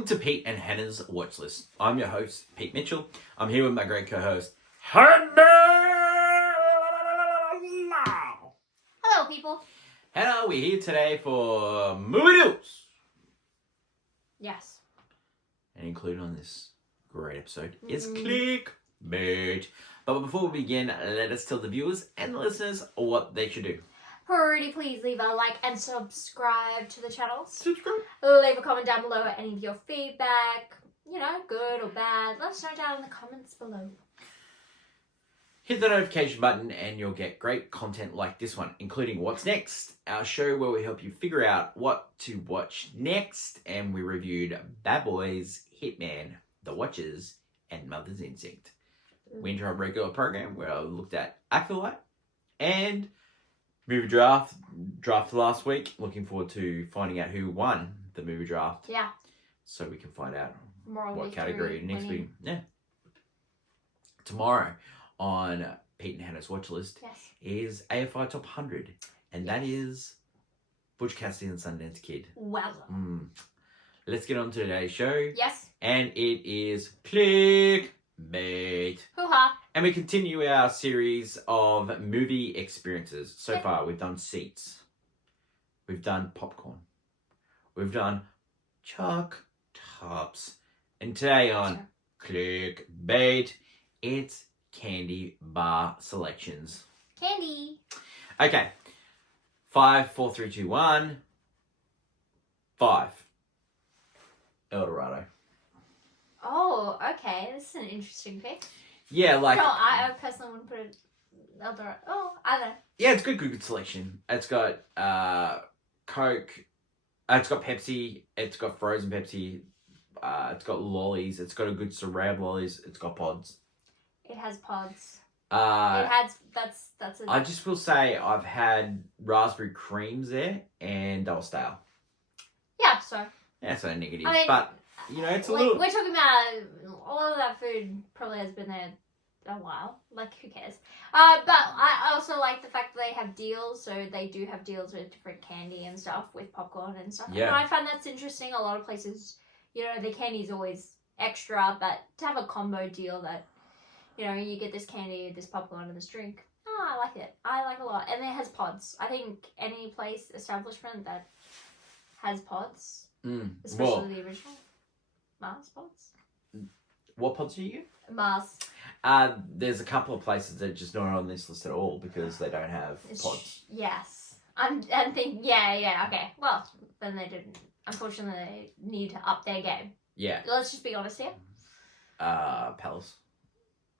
Welcome to Pete and Hannah's Watch List. I'm your host, Pete Mitchell. I'm here with my great co-host, Hannah. Hello, people. Hannah, we're here today for movie news. Yes. And included on this great episode is clickbait. But before we begin, let us tell the viewers and the listeners what they should do. Pretty please leave a like and subscribe to the channel. Subscribe. Leave a comment down below any of your feedback, good or bad. Let us know down in the comments below. Hit the notification button and you'll get great content like this one, including What's Next, our show where we help you figure out what to watch next. And we reviewed Bad Boys, Hitman, The Watchers, and Mother's Instinct. We into our regular program where I looked at Acolyte and movie draft last week. Looking forward to finding out who won the movie draft. Yeah. So we can find out Moral what victory category next winning. week. Yeah. Tomorrow on Pete and Hannah's Watch List is AFI Top 100. And that is Butch Cassidy and Sundance Kid. Wow. Let's get on to today's show. Yes. And it is clickbait. Hoo-ha. And we continue our series of movie experiences. So far, we've done seats. We've done popcorn. We've done chalk tops. And today on clickbait, it's candy bar selections. Candy. Okay. 5, 4, 3, 2, 1. 5. El Dorado. Oh, okay. This is an interesting pick. Yeah, like... No, I personally wouldn't put it Eldorado. Oh, I don't. Yeah, it's good selection. It's got Coke. It's got Pepsi. It's got frozen Pepsi. It's got lollies. It's got a good surround lollies. It's got pods. It has pods. It has. That's. I just will say I've had raspberry creams there, and they were stale. Yeah. So. Yeah, so negative. I mean, but it's a little. We're talking about a lot of that food probably has been there a while. Like, who cares? But I also like the fact that they have deals. So they do have deals with different candy and stuff, with popcorn and stuff. Yeah. And I find that's interesting. A lot of places, the candy's always extra, but to have a combo deal that, you get this candy, this popcorn, and this drink. Oh, I like it. I like it a lot. And it has pods. I think any place, establishment that has pods, especially the original Mars pods. What pods do you get? Mars. There's a couple of places that are just not on this list at all because they don't have pods. Yes. I'm thinking, yeah, okay. Well, then they didn't. Unfortunately, they need to up their game. Yeah. Let's just be honest here. Palace.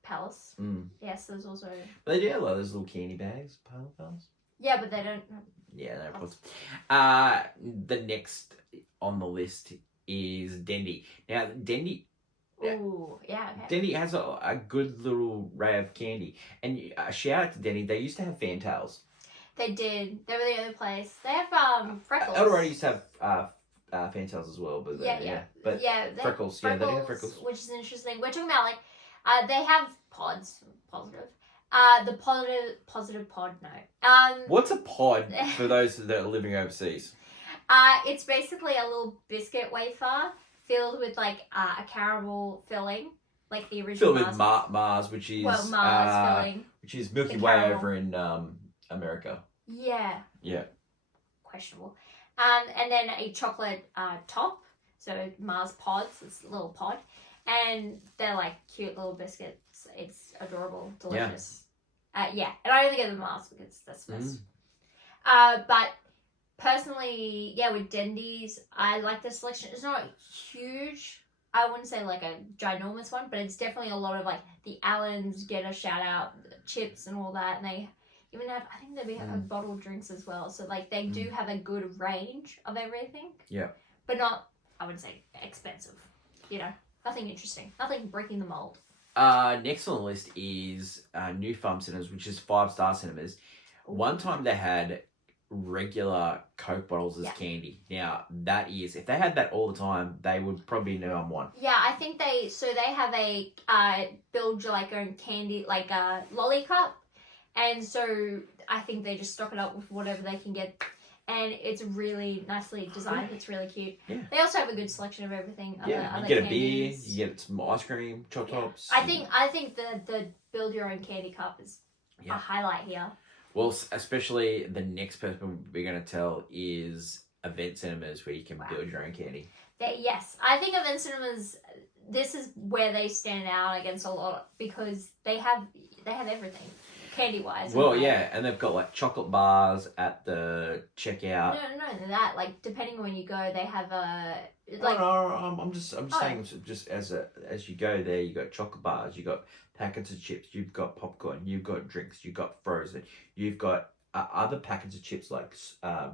Palace. Yes, there's also... But they do have those little candy bags, Palace. Yeah, but they don't... Yeah, no pods. The next on the list is Dendy. Now, Dendy... Ooh, yeah, okay. Dendy has a good little array of candy. And shout out to Dendy, they used to have Fantails. They did. They were the other place. They have freckles. Eldorado used to have Fantails as well. But But freckles. Yeah, they do have freckles. Which is interesting. We're talking about, they have pods. Positive. The positive pod note. What's a pod for those that are living overseas? It's basically a little biscuit wafer filled with a caramel filling, like the original. Filled with Mars, which is Mars filling, which is Milky Way over in America. Yeah. Yeah. Questionable. And then a chocolate top, so Mars pods. It's a little pod, and they're cute little biscuits. It's adorable, delicious. Yeah. And I only get the Mars because that's the best. But personally, with Dendy's, I like the selection. It's not huge. I wouldn't say a ginormous one, but it's definitely a lot of the Allens get a shout out, chips and all that, and they even have, I think they have bottled drinks as well. So they do have a good range of everything. Yeah. But not, I wouldn't say expensive. Nothing interesting, nothing breaking the mold. Next on the list is New Farm Cinemas, which is 5-star cinemas. Ooh. One time they had regular Coke bottles as candy. Now, that is, if they had that all the time, they would probably be number one. Yeah, I think they have a build your own candy, a lolly cup. And so I think they just stock it up with whatever they can get. and it's really nicely designed. It's really cute. Yeah. They also have a good selection of everything. You get a beer, you get some ice cream, tops. I think the build your own candy cup is a highlight here. Well, especially the next person we're going to tell is event cinemas where you can build your own candy. Yes, I think event cinemas. This is where they stand out against a lot because they have everything, candy wise. Well, and they've got like chocolate bars at the checkout. No, that like depending on when you go, they have a like. No, I'm just saying, just as you go there, you got chocolate bars, you got packets of chips, you've got popcorn, you've got drinks, you've got frozen, you've got other packets of chips like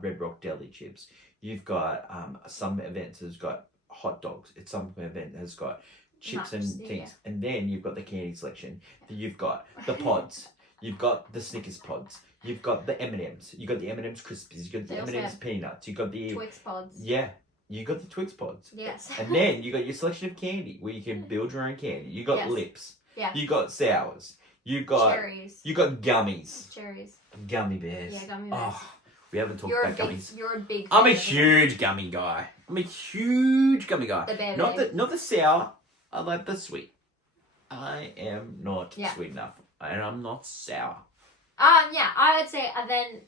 Red Rock Deli chips. You've got some events has got hot dogs. It's some event has got chips and things, and then you've got the candy selection. You've got the pods. You've got the Snickers pods. You've got the M&Ms. You got the M&Ms Crispies. You got the M&Ms peanuts. You got the Twix pods. Yeah, you got the Twix pods. Yes. And then you got your selection of candy where you can build your own candy. You got lips. Yeah. You got sours. You got cherries. You got gummies. Cherries. Gummy bears. Yeah, gummy bears. Oh, we haven't talked about gummies. You're a big. I'm a huge gummy guy. I'm a huge gummy guy. The bear not the sour. I like the sweet. I am not sweet enough, and I'm not sour. Yeah, I would say then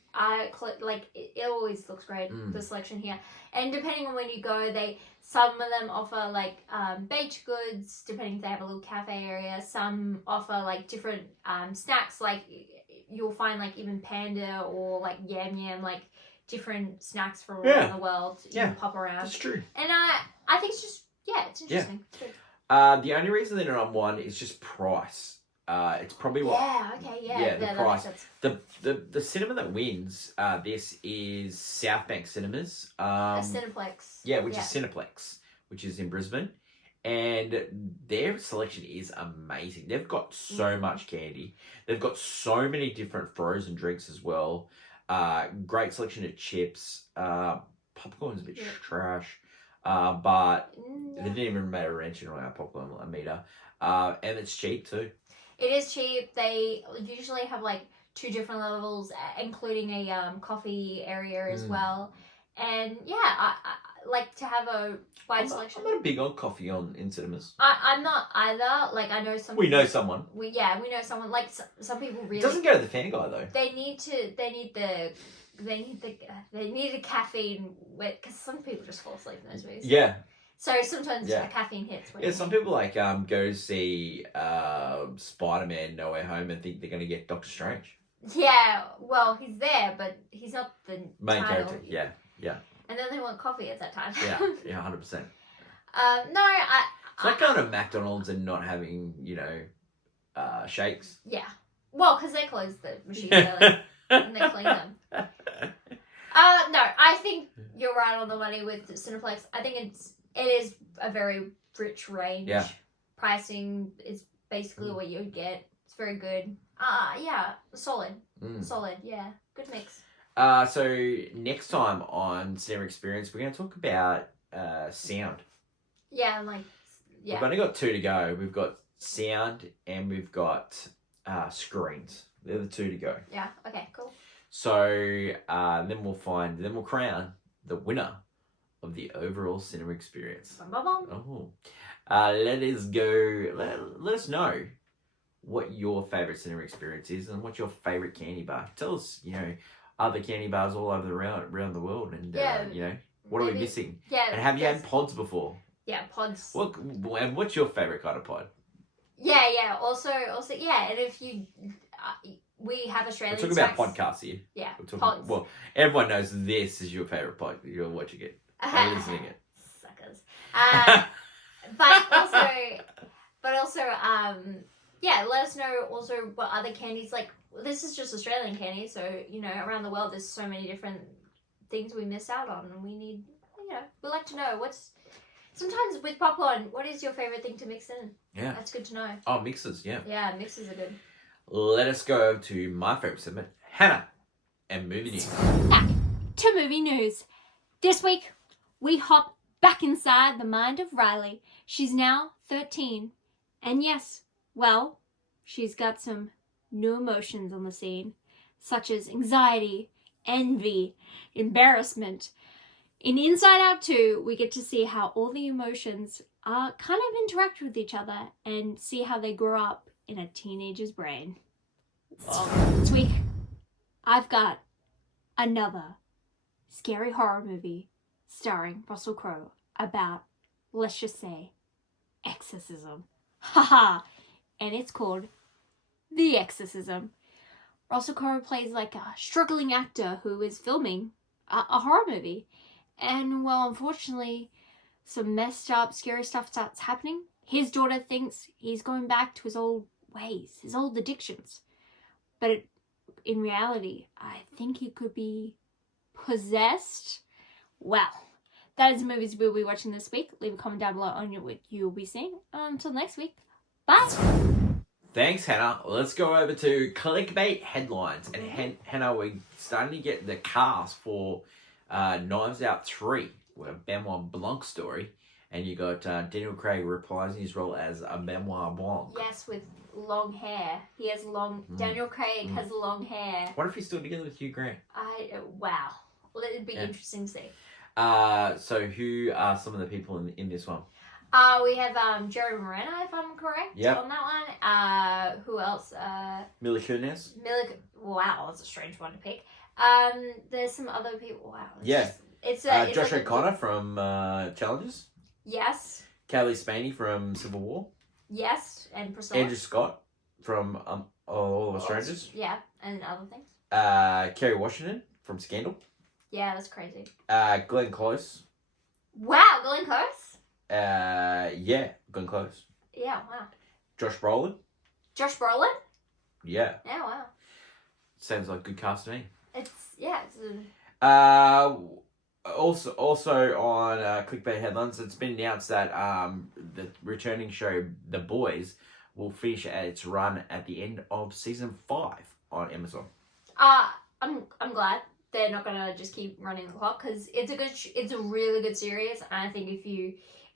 it always looks great, the selection here, and depending on when you go, some of them offer like baked goods, depending if they have a little cafe area. Some offer like different snacks, like you'll find like even panda or like yam like different snacks from around the world. You can pop around. That's true. And I think it's just it's interesting. It's good. The only reason they're not on one is just price. It's probably what. The price. The cinema that wins this is Southbank Cinemas. A Cineplex. Yeah, which is Cineplex, which is in Brisbane, and their selection is amazing. They've got so much candy. They've got so many different frozen drinks as well. Great selection of chips. Popcorn's a bit trash. But they didn't even make a mention on our popcorn meter. And it's cheap too. It is cheap. They usually have like 2 different levels, including a coffee area as well. And I like to have a wide selection. I'm not big on coffee in cinemas. I'm not either. Like I know some. We know someone. We know someone. Like some people really. It doesn't go to the fan guy though. They need the caffeine because some people just fall asleep in those movies. Yeah. So sometimes a caffeine hits. Some people like go see Spider-Man No Way Home and think they're going to get Doctor Strange. Yeah, well, he's there, but he's not the main character. Yeah. And then they want coffee at that time. 100%. No, It's like going to McDonald's and not having, shakes. Yeah. Well, because they close the machines early and they clean them. No, I think you're right on the money with Cineplex. I think it is a very rich range. Yeah. Pricing is basically what you would get. It's very good. Solid. Solid, yeah. Good mix. So next time on Cinema Experience, we're going to talk about sound. Yeah, We've only got 2 to go. We've got sound and we've got screens. They're the 2 to go. Yeah, okay, cool. So then we'll crown the winner of the overall cinema experience. Bum. Let us go. Let us know what your favorite cinema experience is and what's your favorite candy bar. Tell us, other candy bars all over around the world, and what are we missing? Yeah. And have you had pods before? Yeah, pods. And what's your favorite kind of pod? Yeah. Also, yeah. And if you, we have Australian. We're talking about podcasts here. Yeah. Pods. Well, everyone knows this is your favorite pod. You're watching it. I'm listening it. Suckers. But also, let us know also what other candies like. This is just Australian candy, so around the world there's so many different things we miss out on, and we need, we like to know what's. Sometimes with popcorn, what is your favorite thing to mix in? Yeah, that's good to know. Oh, mixes, yeah. Yeah, mixes are good. Let us go over to my favorite segment, Hannah and movie news. Back to movie news. This week, we hop back inside the mind of Riley. She's now 13. And yes, well, she's got some new emotions on the scene, such as anxiety envy, embarrassment. In Inside Out 2, we get to see how all the emotions kind of interact with each other and see how they grow up in a teenager's brain. This week, I've got another scary horror movie starring Russell Crowe about, let's just say, exorcism. Haha! And it's called The Exorcism. Russell Crowe plays like a struggling actor who is filming a horror movie. And, well, unfortunately, some messed up, scary stuff starts happening. His daughter thinks he's going back to his old ways, his old addictions. But in reality, I think he could be possessed. Well, that is the movies we'll be watching this week. Leave a comment down below on what you'll be seeing. Until next week, bye! Thanks, Hannah. Let's go over to clickbait headlines. And Hannah, we're starting to get the cast for Knives Out 3, a Benoit Blanc story. And you got Daniel Craig reprising his role as a Benoit Blanc. Yes, with long hair. He has long... Daniel Craig has long hair. What if he's still together with Hugh Grant? Wow. Well, it'd be interesting to see. So who are some of the people in this one? We have Jerry Moreno, if I'm correct, on that one. Who else? Mila Kunis. Wow, that's a strange one to pick. There's some other people. Wow. It's Josh O'Connor from Challenges. Yes. Kelly Spaney from Civil War. Yes, and Priscilla. Andrew Scott from All of Us Strangers. Yeah, and other things. Kerry Washington from Scandal. Yeah, that's crazy. Glenn Close. Wow, Glenn Close? Yeah, Glenn Close. Yeah, wow. Josh Brolin. Josh Brolin? Yeah. Yeah, wow. Sounds like a good cast to me. It's Also on clickbait headlines, it's been announced that the returning show The Boys will finish its run at the end of season 5 on Amazon. I'm glad they're not gonna just keep running the clock, because it's a really good series, and I think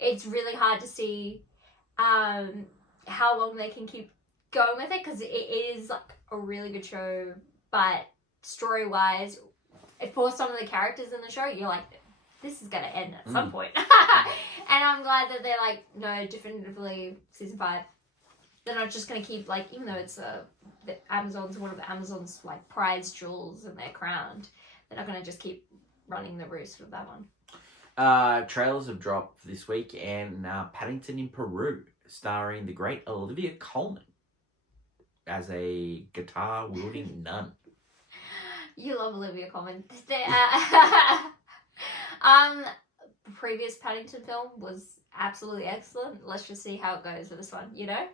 it's really hard to see how long they can keep going with it, because it is like a really good show, but story wise, for some of the characters in the show, you're like, this is going to end at some point. And I'm glad that they're like, no, definitively season 5. They're not just going to keep, like, even though it's one of Amazon's like prize jewels and they're crowned, they're not going to just keep running the roost with that one. Trailers have dropped this week, and Paddington in Peru, starring the great Olivia Colman as a guitar-wielding nun. You love Olivia Colman. Previous Paddington film was absolutely excellent. Let's just see how it goes with this one, you know?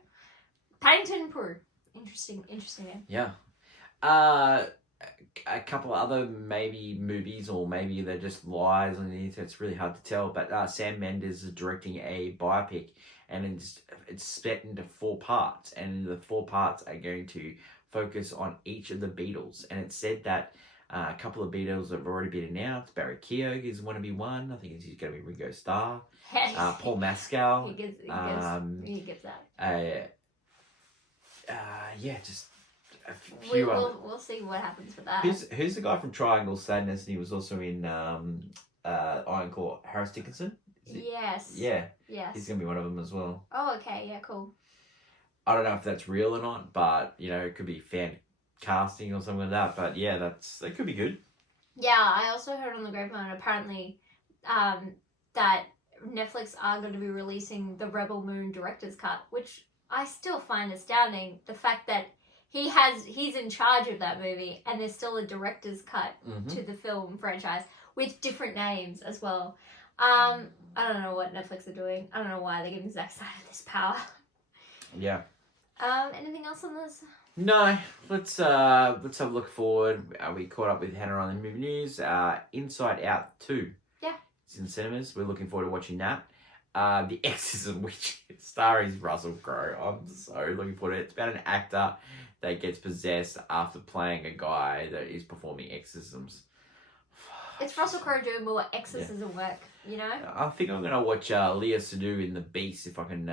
Paddington in Peru. Interesting name. Yeah. A couple of other maybe movies, or maybe they're just lies on the internet. It's really hard to tell. But Sam Mendes is directing a biopic, and it's split into 4 parts. And the 4 parts are going to focus on each of the Beatles. And it's said that a couple of Beatles have already been announced. Barry Keogh is going to be one. I think he's going to be Ringo Starr. Paul Mescal. He gives that. Just a few. We'll see what happens with that. Who's the guy from Triangle Sadness? And he was also in Iron Claw. Harris Dickinson. Yes. Yeah. Yes. He's going to be one of them as well. Oh, okay. Yeah, cool. I don't know if that's real or not, but it could be fan casting or something like that. But yeah, that could be good. Yeah, I also heard on the grapevine apparently that Netflix are going to be releasing the Rebel Moon director's cut, which I still find astounding. The fact that he's in charge of that movie, and there's still a director's cut to the film franchise with different names as well. I don't know what Netflix are doing. I don't know why they're giving Zack Snyder this power. Yeah. Anything else on this? No. Let's have a look forward. We caught up with Hannah on the movie news. Inside Out 2. Yeah. It's in cinemas. We're looking forward to watching that. The Exorcism, which stars Russell Crowe. I'm so looking forward to it. It's about an actor that gets possessed after playing a guy that is performing exorcisms. It's Russell Crowe doing more exorcism work, you know? I think I'm going to watch Leah Sadu in The Beast if I can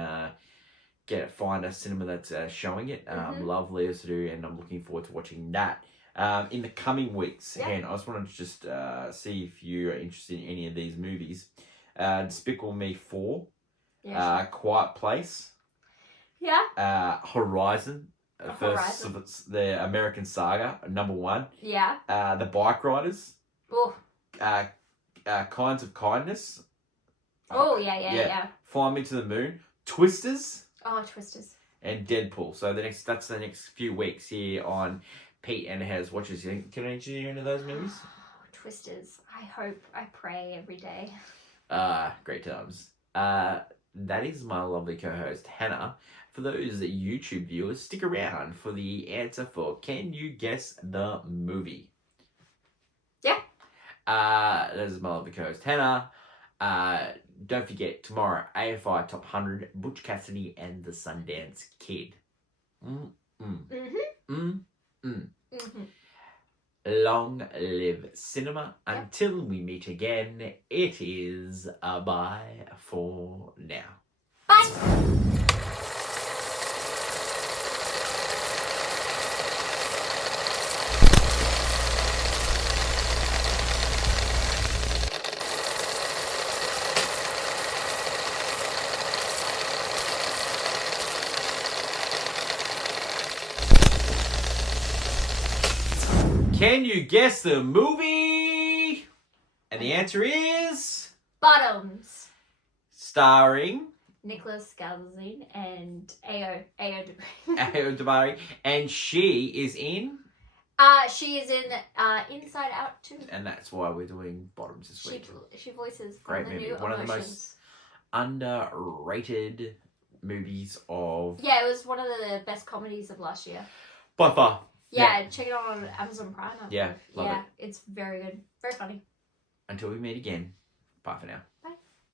find a cinema that's showing it. Love Leah Sadu, and I'm looking forward to watching that. In the coming weeks, Yeah. and I just wanted to just see if you're interested in any of these movies. Despicable Me 4, Yeah. Sure. Quiet Place, Yeah. Horizon, Horizon. the American Saga, number 1. Yeah. The Bike Riders, Oh. Kinds of Kindness. Oh, yeah. Fly Me to the Moon, Twisters, Oh, Twisters. and Deadpool. So that's the next few weeks here on Pete and Has Watches. Can I introduce you into those movies? Twisters. I pray every day. Great times. That is my lovely co-host Hannah. For those YouTube viewers, stick around for the answer for Can You Guess the Movie? Yeah. That is my lovely co-host Hannah. Don't forget, tomorrow, AFI Top 100, Butch Cassidy and the Sundance Kid. Long live cinema. Yep. Until we meet again, it is a bye for now. Bye. Can you guess the movie? And the answer is... Bottoms. Starring... Nicholas Galazine and Ayo Ayo Dabari. And she is in... she is in Inside Out too. And that's why we're doing Bottoms this week. She voices Great the movie. new One of the Emotions. most underrated movies of... Yeah, it was one of the best comedies of last year. By far. Yeah, check it out on Amazon Prime. Yeah, love it. It's very good. Very funny. Until we meet again, bye for now.